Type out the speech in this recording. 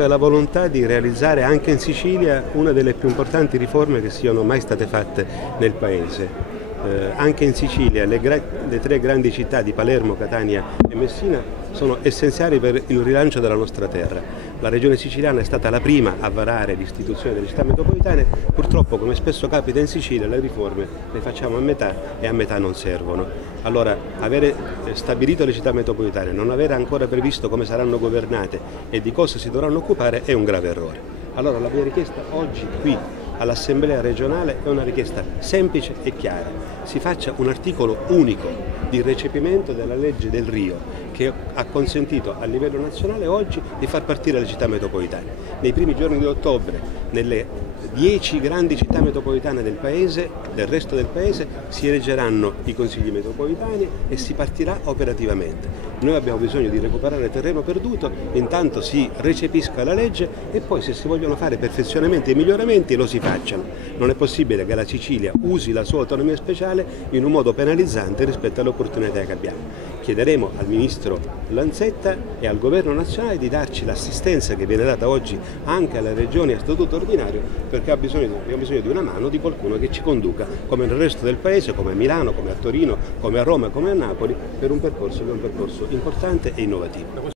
La volontà di realizzare anche in Sicilia una delle più importanti riforme che siano mai state fatte nel Paese. Anche in Sicilia le tre grandi città di Palermo, Catania e Messina sono essenziali per il rilancio della nostra terra. La regione siciliana è stata la prima a varare l'istituzione delle città metropolitane, purtroppo come spesso capita in Sicilia le riforme le facciamo a metà e a metà non servono. Allora avere stabilito le città metropolitane, non avere ancora previsto come saranno governate e di cosa si dovranno occupare è un grave errore. Allora la mia richiesta oggi qui all'Assemblea regionale è una richiesta semplice e chiara: si faccia un articolo unico di recepimento della legge del Rio che ha consentito a livello nazionale oggi di far partire le città metropolitane. Nei primi giorni di ottobre nelle 10 grandi città metropolitane del paese, del resto del paese, si eleggeranno i consigli metropolitani e si partirà operativamente. Noi abbiamo bisogno di recuperare terreno perduto, intanto si recepisca la legge e poi se si vogliono fare perfezionamenti e miglioramenti lo si facciano. Non è possibile che la Sicilia usi la sua autonomia speciale in un modo penalizzante rispetto alle opportunità che abbiamo. Chiederemo al Ministro Lanzetta e al Governo nazionale di darci l'assistenza che viene data oggi anche alle regioni a statuto ordinario, perché abbiamo bisogno di una mano di qualcuno che ci conduca, come nel resto del paese, come a Milano, come a Torino, come a Roma, come a Napoli, per un percorso che è un percorso importante e innovativo.